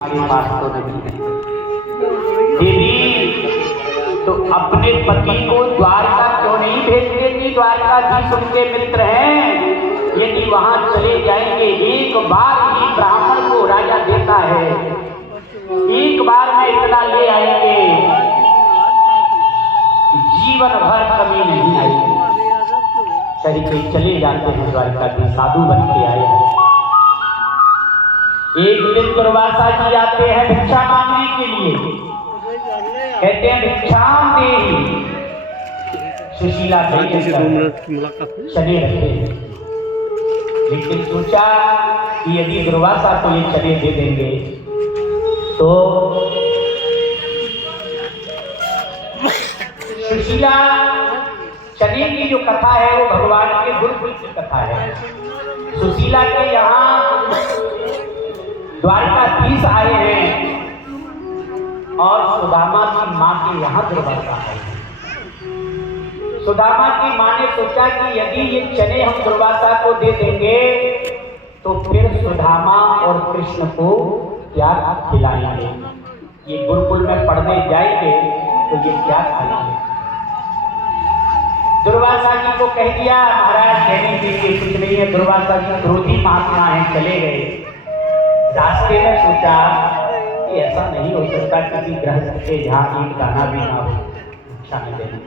के पास तो नहीं है। देवी तो अपने पति को द्वारका क्यों नहीं भेज देती? द्वारकाधीश उनके मित्र हैं, यदि वहां चले जाएंगे एक बार ही ब्राह्मण को राजा देता है, एक बार में इतना ले आएंगे जीवन भर कमी नहीं आएगी। तरीके चले जाते हैं द्वारकाधीश, साधु बन के आए हैं। एक दिन दुर्वासा जी आते हैं भिक्षा मांगने के लिए, कहते हैं भिक्षाम देहि। सुशीला चने रखे, लेकिन सोचा कि यदि दुर्वासा को ये चने दे देंगे तो सुशीला चने की जो कथा है वो भगवान के गुरुकुल की कथा है। सुशीला के यहाँ द्वारकाधीश आए हैं और सुदामा की माँ के यहाँ दुर्वासा है। सुदामा की माँ ने सोचा कि यदि ये चने हम दुर्वासा को दे देंगे तो फिर सुदामा और कृष्ण को क्या खिलाएंगे? ये गुरुकुल में पढ़ने जाएंगे तो ये क्या खाएंगे? दुर्वासा जी को कह दिया महाराज देने के लिए कुछ नहीं है। दुर्वासा जी क्रोधी महात्मा है, चले गए। रास्ते में सोचा कि ऐसा नहीं हो सकता किसी गृहस्थ के जहाँ एक दाना भी ना हो भिक्षा में देने।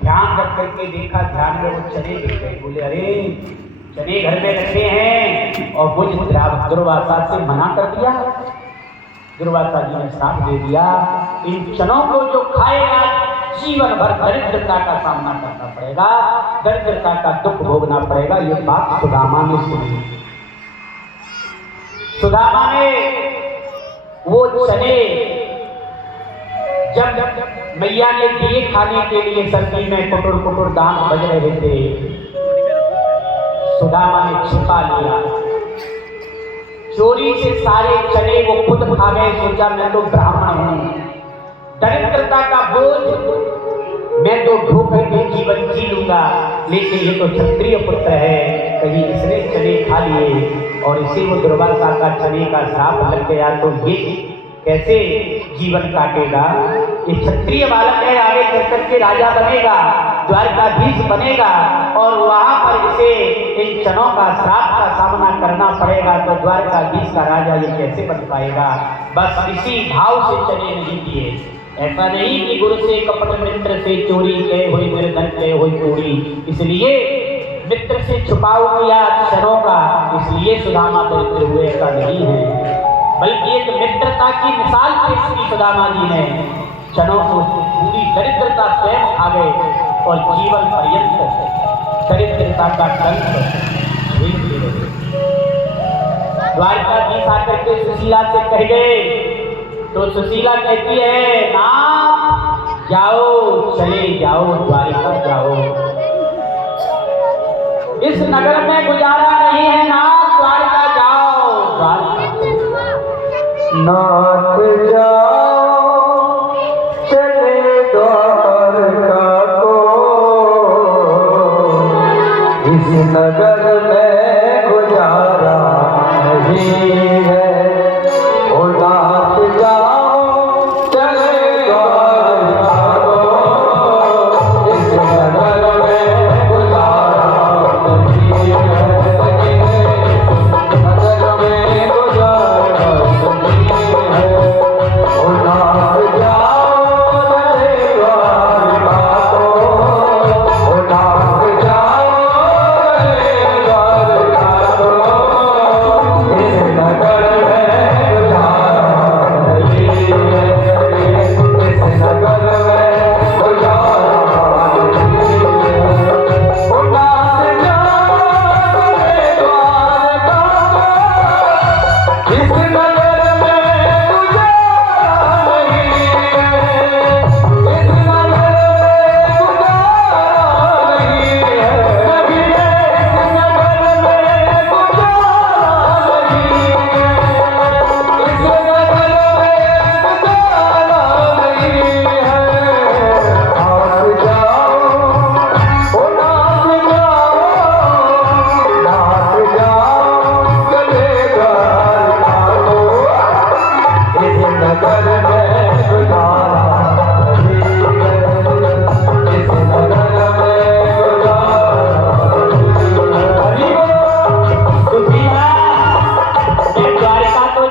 ध्यान रख करके देखा, ध्यान में वो चने दिख गए। बोले अरे चने घर में रखे हैं और मुझ दुर्वासा से मना कर दिया। दुर्वासा जी ने श्राप दे दिया, इन चनों को जो खाएगा जीवन भर दरिद्रता का सामना करना पड़ेगा, दरिद्रता का दुख भोगना पड़ेगा। ये बात सुदामा ने सुनी। सुदामा ने वो चने जब मैया ने दिए खाने के लिए, सर्दी में कुटुर कुटुर दांत बज रहे थे, सुदामा ने छिपा लिया। चोरी से सारे चने वो खुद खा गए। सोचा मैं तो ब्राह्मण हूं, दरिद्रता का बोझ मैं तो ढो करके जीवन जी लूंगा, लेकिन ये तो क्षत्रिय पुत्र है, कहीं इसने चने खा लिए और इसे वो दुर्वासा का चने का श्राप लग गया तो ये कैसे जीवन काटेगा? ये क्षत्रिय बालक है, आगे चल करके राजा बनेगा, द्वारकाधीश बनेगा और वहां पर इसे इन चनों का श्राप का सामना करना पड़ेगा, तो द्वारकाधीश का राजा ये कैसे बन पाएगा? बस इसी भाव से चने नहीं दिए। ऐसा नहीं कि गुरु से कपट मित्र से चोरी गए हुई मेरे धन गए हुई चोरी, इसलिए मित्र से छुपाओ किया क्षणों का, इसलिए सुदामा दरिद्र हुए, ऐसा नहीं है। बल्कि एक मित्रता की मिसाल पेश की सुदामा जी ने। क्षणों को पूरी दरिद्रता स्वयं खा गए और जीवन पर्यंत दरिद्रता का दंड झेलते रहे। द्वारकाधीश आकर के सुशीला से कह गए तो सुशीला कहती है ना जाओ, चले जाओ, द्वारिका जाओ, इस नगर में गुजारा नहीं है ना, द्वारका जाओ, नाथ जाओ, चले द्वारका को, इस नगर में गुजारा नहीं है। Oh no.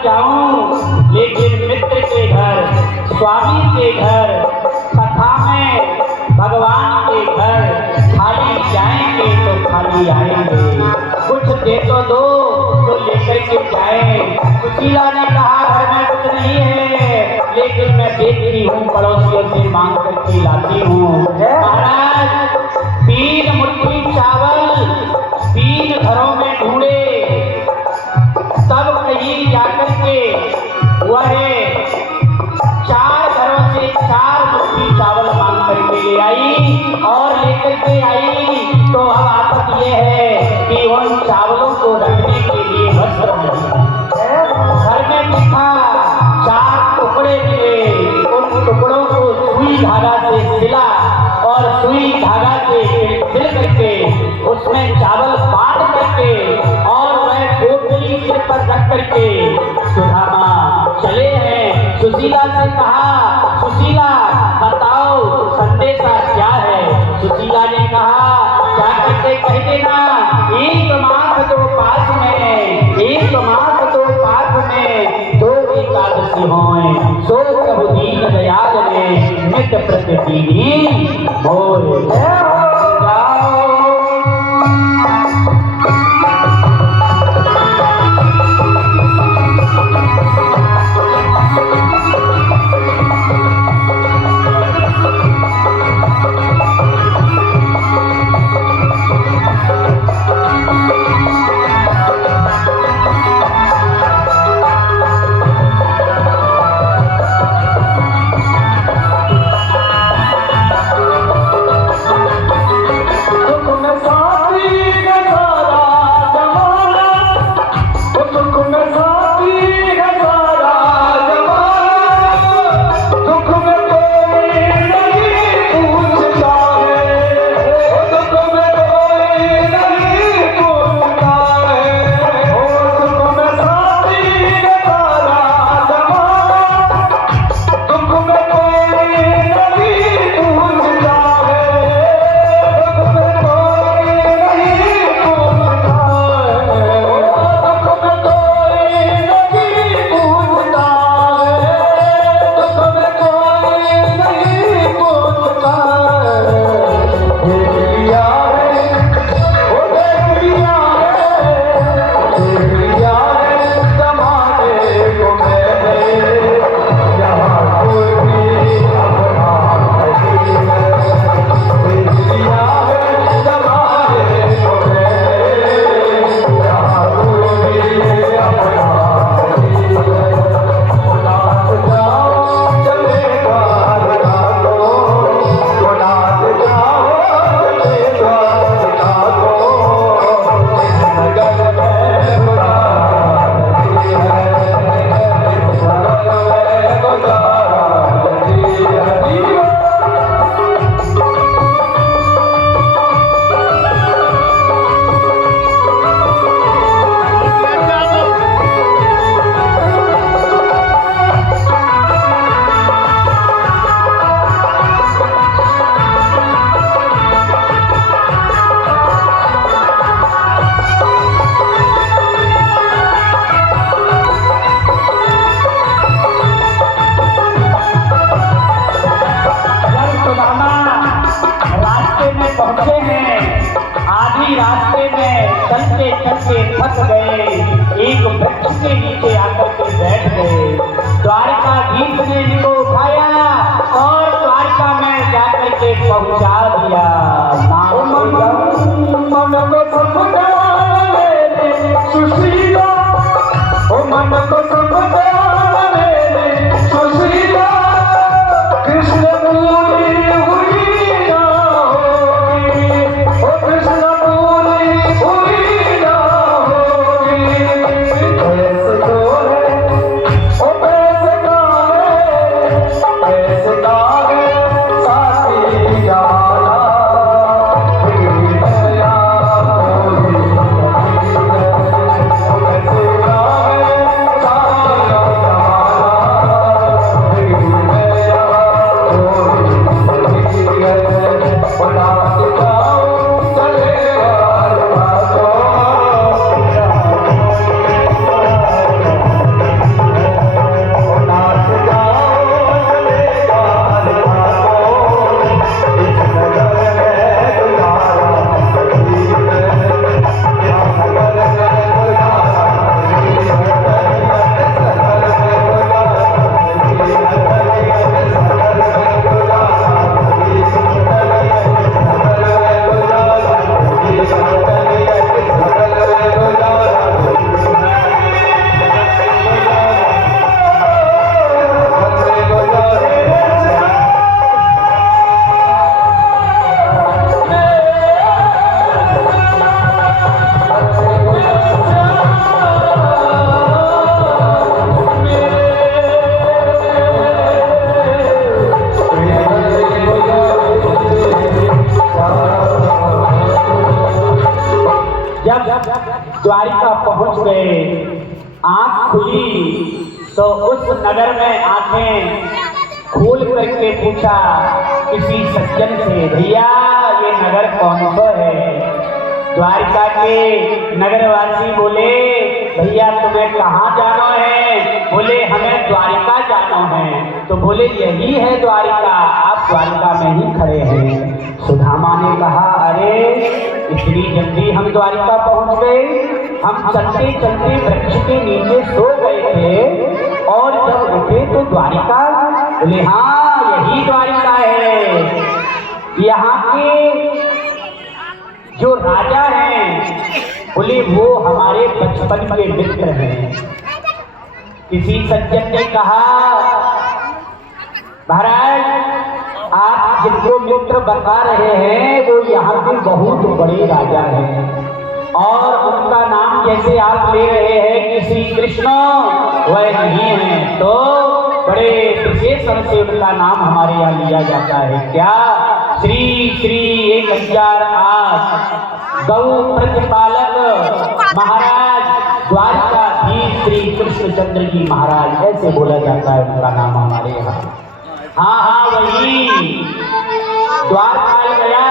जाऊं, लेकिन मित्र के घर, स्वामी के घर, कथा में भगवान के घर खाली जाएंगे तो खाली आएंगे। कुछ दे तो दो तो लेकर के जाए। सुशीला ने कहा घर में कुछ नहीं है, लेकिन मैं देखती हूँ पड़ोसियों से मांग करके लाती हूँ। महाराज 3 मुट्ठी चावल 3 घरों में ढूंढे, तब कहीं जाकर के वह 4 घरों से 4 मुट्ठी चावल मांग करके ले आई और लेकर के आई। तो अब आफत ये है कि उन चावलों को रखने के लिए वस्त्र नहीं है। घर में दिखा 4 टुकड़े मिले, उन टुकड़ों को सुई धागा से सिला और सुई धागा से सिल करके उसमें चावल बांध करके और वह पोटली सिर पर रख करके सुदामा चले हैं। सुशीला से कहा, सुशीला बताओ संदेशा क्या है? सुशीला ने कहा, क्या करके कह देना, 1 मास 2 पास में, 1 मास 2 पास में 2 एकादशी होए, सो प्रभु दीन दयाल ने नित्य प्रतिदिन होए। थक गए, एक वृक्ष के नीचे आकर के बैठ गए। द्वारकाधीश ने इनको उठाया और द्वारका में जाकर के पहुंचा दिया। मन को सुशीला, मन को सुशीला, कृष्ण पूरी हुई ना होगी, ओ कृष्ण पूरी हुई ना होगी। ऐसे तो है, ओ पैसे का है साथी जमाना, बिगड़ी दया होगी, पैसे का है साथी खुली तो उस नगर में आंखें खोल करके पूछा किसी सज्जन से, भैया ये नगर कौन सा है? द्वारिका के नगरवासी बोले, भैया तुम्हें कहाँ जाना है? बोले हमें द्वारिका जाना है। तो बोले यही है द्वारिका, आप द्वारिका में ही खड़े हैं। सुदामा ने कहा, अरे इतनी जल्दी हम द्वारिका पहुंच गए? हम चलते चलते वृक्ष के नीचे सो गए थे और जब उठे तो द्वारिका। बोले हाँ यही द्वारिका है। यहाँ के जो राजा हैं बोले वो हमारे बचपन के मित्र हैं। किसी सज्जन ने कहा, महाराज आप जिनको मित्र बता रहे हैं वो यहाँ के बहुत बड़े राजा हैं और उनका नाम जैसे आप ले रहे हैं कि श्री कृष्ण वह नहीं है, तो बड़े विशेषण से उनका नाम हमारे यहाँ लिया जाता है। क्या? श्री श्री 1008 गौ प्रतिपालक महाराज द्वारकाधीश श्री कृष्णचंद्र जी महाराज, ऐसे बोला जाता है उनका नाम हमारे यहाँ। हाँ हाँ वही द्वारपाल गया।